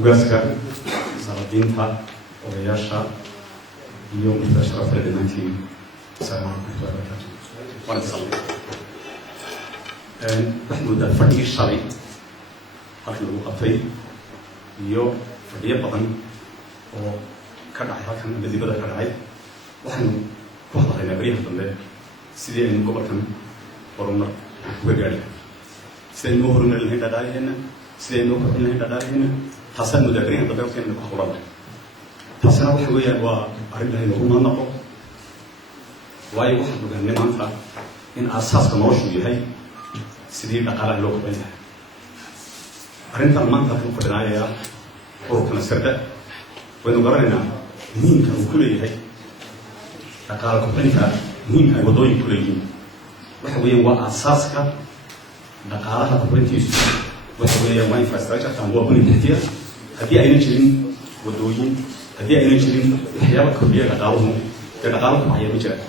وقاسك سلاطينها وياشا اليوم تشرف لدمانتي السلام عليكم ورحمة الله وبركاته. وأنا صلي. نحن دا فردي الشرعي halkan lagu qabtay iyo fadhiyo badan oo ka dhacay halkan midibada ka dhacay waxaanu ku hadlaynaa bariyaha dambe sidii aynu gobolkan horumar uga gaari sidaynu u horumarin lahayn dhaqaalaheena sidaynu u kordhin lahayn dhaqaalaheena taasaan muddaa bariyahan dambe horteenna ku hawlana taasina waxa weeyaan waa arrin lahayn lagu maadnaqo waayo waxaan ogaanay maanta in aasaaska noloshu yahay sidii dhaqaalaha loo kordhin lahaa arrintan maanta ku fadhinaaya ururkan sirda waynu garanaynaa muhiimka uu ku leeyahay dhaqaala kobcinta muhiimka ay waddooyinka ku leeyihiin waxa weeyaan waa aasaaska dhaqaalaha kobcintiisu waxa weeyaan waa infrastructure ama waa buni taxtiya haddii ayna jirin waddooyin haddii ayna jirin waxyaaba kordhiya dhaqaaluhu dee dhaqaalo kubacaya ma jiraan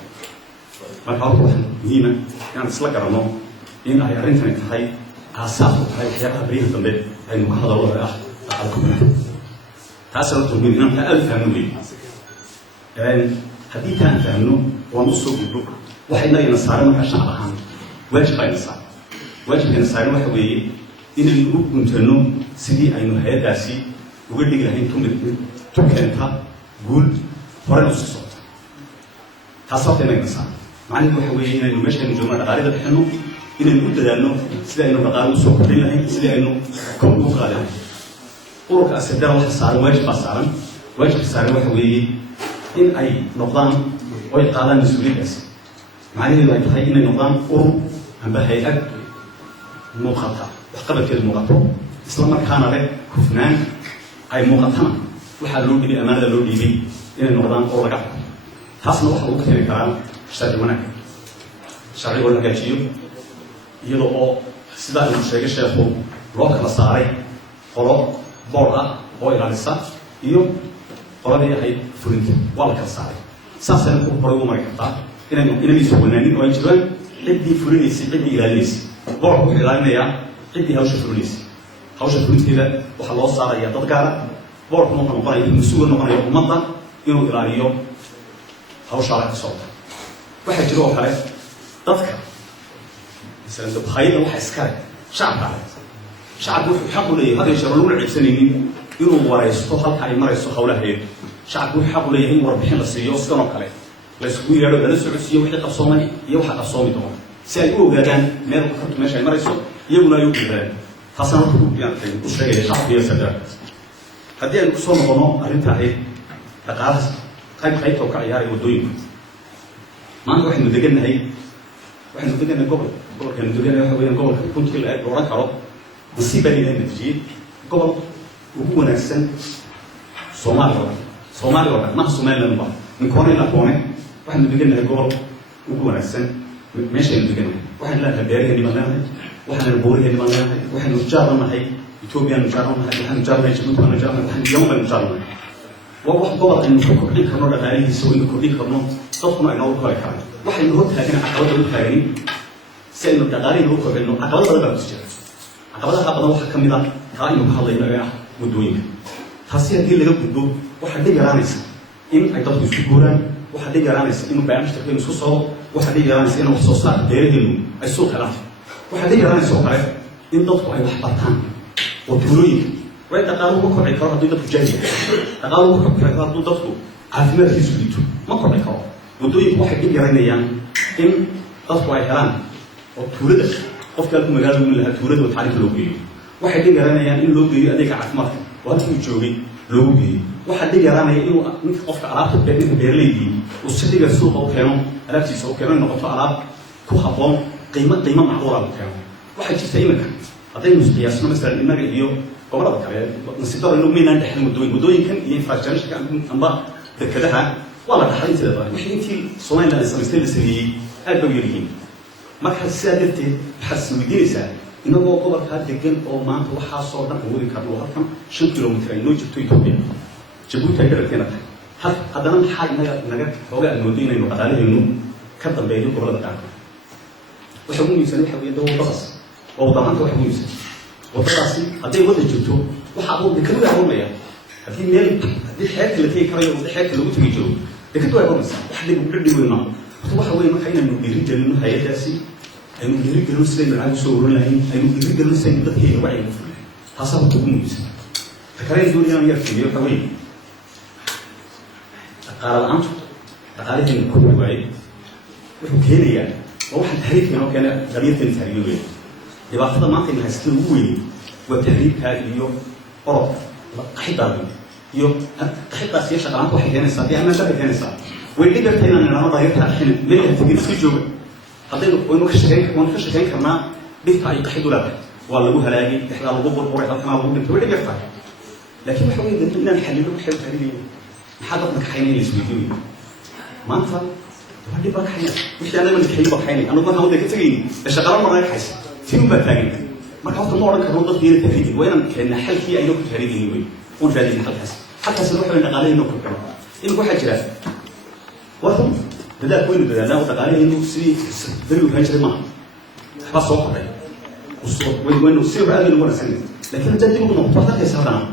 marka horta waxaa muhiima inaan isla garanno in ay arrintani tahay aasaas u tahay waxyaabaha bariyaha dambe aynu ka hadallo ah dhaqaala kobcinta taasina horta muhiim inaan taa aada u fahmno weeye haddii taan fahmno waan u soo gudbo waxa inagayna saaran markaa shacab ahaan waajib ayna saaran waajibkayna saaran waxa weeye inaynu u guntano sidii aynu hay-addaasi uga dhigi lahayn tu keenta guul horena usii socota taas horta inagayna saaran macnihi waxa weeye inaynu meeshaynu joogna dhaqaalida bixino inaynu u dadaalno sidii aynu dhaqaalo usoo kordhin lahayn sidii aynu kor ugu qaadi lahayn ururka asidara waxa saaran waajib baa saaran waajibka saaran waxa weeye in ay noqdaan oo ay qaadaan mas-uuliyaddaasi macnaheedu ay tahay inay noqdaan urur amba hay-ad muuqata waxqabadkeedu muuqato isla markaana leh hufnaan ay muuqatana waxaa loo dhibay ammaanada loo dhiibay inay noqdaan oo laga xako taasna waxa lagu keeni karaa sharci wanaagga sharcigoo la hagaajiyo iyada oo sidaa inuu sheegay sheekhu loo kala saaray qolo boord ah oo ilaalisa iyo qoladii ahayd fulinta waa la kala saaray saasayna ku horay ugu mari kartaa inaysu wanaanin oo ay jiraan ciddii fulinaysay ciddii ilaalinaysay boordku wuxuu ilaalinayaa ciddii hawsha fulinaysay hawsha fulinteeda waxaa loo saarayaa dad gaara boordkuna wuxuu noqonaya mas-uul noqonaya ummadda inuu ilaaliyo hawshaa la ka socota waxaa jira oo kale dadka hayada waxa iskale shacabka ale shacabku wuxuu xaq u leeyahay hadday sharo laguna ciibsanaynin inuu waraysto halka ay marayso hawlaheed shacabku wuxuu xaq u leeyahay in warbixin la siiyo sidanoo kale la isugu yeedho lala socodsiiyo wixii qabsoomay iyo waxa qabsoomi doona si ay u ogaadaan meel kartu meesha ay marayso iyaguna ay u dhiibaan taasna horta u sheegaya shacabka iyo sadara haddii aynu kusoo noqono arrinta ahayd dhaqaalaha qaybta oo ka ciyaaraya waddooyinka maanta waxaynu degannahay gobolkaynu degannahay waxa weeyaan gobolka runtii la odhan karo nasiib baa leedahay natiijiyad gobol ugu wanaagsan soomaaliya oo dhan maha somaliland ba min koone ilaa koone waxaynu degannahay gobol ugu wanaagsan meeshaynu degannahay waxaynu leenahay beeraheeni baan leenahay waxaynu buuraheeni baan leenahay waxaynu jaaranahay ethoobiyaanu jaaranahay waxaynu jaaranahay jabuuti baanu jaaranahay waxaynu yaman baynu jaaranahay waa wax gobol aynu ka kordhin karno dhaqaalihiisa aynu kordhin karno dadkuna aynoogu kori karaan waxaynu hor taagana caqabada u taaganin si aynu dhaqaalihi loo kordhino caqabada badan baa ku jira caqabadaha badan waxaa ka mid ah taa aynu ka hadlayno ee ah waddooyinka taasi haddii laga gudbo waxaa dhib yaraanaysa in ay dadku isku guuraan waxaa dhib yaraanaysa in baamushtarkeenu isku socdo waxaa dhib yaraanaysa in wax soo saarka beeraheenu ay suuq helaan waxaa dhib yaraanaysa oo kale in dadku ay wax bartaan oo tuulooyinka way dhaqaaluhu ma kordhi karo hadduu dadku jaahil yahay dhaqaaluhu ma kordhi karo hadduu dadku caafimaadkiisu liito ma kordhi karo waddooyinku waxay dhib yaraynayaan in dadku ay helaan oo tuulada qofka halku magaalada umin lahaa tuulada oo tacliinta loo geeyo waxay dhib yaraanayaan in loo geeyo adeega caafimaadka oo halkii uu joogay loogu geeyo waxaa dhib yaraanaya inuu ninka qofka alaabta ninka beeraleydii uu si dhiga suuqa u keeno alaabtiisa u keeno ay noqoto alaab ku habboon qiimo macquula u keeno waxay jirta iminka haddaynu isqiyaasno masalan innaga iyo gobolada kale nasiibada inuu maynaan dhexin waddooyinkan iyo infrastructureka amba dekadaha waa la dhaxlay inteeda badan wixii intii somaliland ay samaystay la sameeyey aad bay u yaryihiin marka sidaa darteed waxaad isweydiinaysaa inagoo gobolkaa degan oo maanta waxaasoo dhan awoodi karno oo halkan 5 kilomitr ay noo jirto Ethiopia jabuuti ay ka dhagteena tahay haddana maxaa naga xooga amoodi inaynu dhaqaalahaynu ka dambeeyo gobolada qaarkood waxa ugu muhiimsan waxa weeye wadadaas oo wadamaanta waxa ugu muhiimsan wadadaasi hadday wada jirto وحاول بكل يوم يا هذه ميل هذه الحياة اللي فيها كريه والحياة اللي بتجي جو لكن يوم بس واحد يقول لي وين هو حوالي ما حين إنه يريد إنه هي داسي إنه يريد إنه سليم العالم سوور لين إنه يريد إنه سليم ضد هي وعي حصل تبنيس فكرين يقول يوم يركب يوم حوالي قال الأمر قال إن كل وعي وكيل يعني وواحد تحريك إنه كان غريب في التحريك يبقى هذا ما كان هيستوي وتحريك هذا اليوم أوروبا حتى يوم حتى سياسة قامت واحد هنا صار يعني ما شاف هنا صار واللي بيرتين أن أنا ضايعتها الحين من التجديد في جو حطينا ونكشفين كمان بيتعيق حد ولا والله أبوها لاقي إحنا الله بقول قرية كمان الله بقول واللي بيرتاح لكن حوالي إننا نحلله بحيث هذه حاجة حيني يسويدوني ما أنت وهذه بقى حيني مش أنا من الحين بقى حيني أنا ما هودي كتير الشغالة مرة يحس فيهم بتلاقي ما كنت مرة كروضة في التهريب وين كان حل فيه أي نوع تهريب يوي ونفادي الحل حتى سنروح للنقالة إنه كبر إنه واحد جلاه وثم بدأ كوين بدأ لا وتقاليه إنه سري دريو هنجر ما بس صوت عليه وين سير بعد من ولا سنة لكن جد يقول نقطة كيس هذا